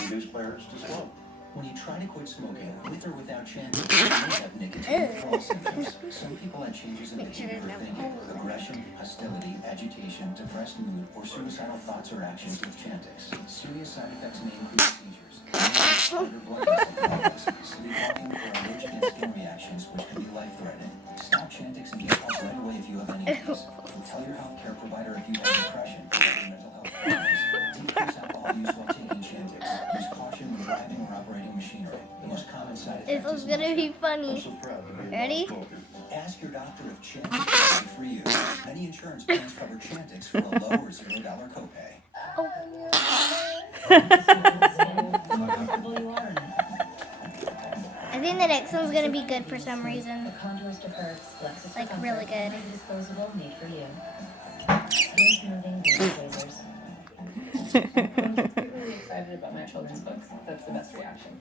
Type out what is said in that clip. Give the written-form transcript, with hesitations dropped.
reduce players to smoke. When you try to quit smoking, with or without Chantix, you may have nicotine withdrawal symptoms. Some people had changes in behavior or thinking, aggression, hostility, agitation, depressed mood, or suicidal thoughts or actions with Chantix. Serious side effects may include seizures, sleepwalking, or allergic and skin reactions, which can be life-threatening. Stop Chantix and get help right away if you have any of these. Tell your healthcare provider if you have depression or other mental health problems. Decrease alcohol use while taking Chantix. Use caution when driving or operating machinery. The most common side effect This is gonna be I'm funny. so proud to be a Ready? non-smoker. Ask your doctor if Chantix is right for you. Many insurance plans cover Chantix for a low or $0 copay. I think the next one's gonna be good for some reason. Like really good. Disposable made for you. Skin smoothing lasers. I'm really excited about my children's books. That's the best reaction.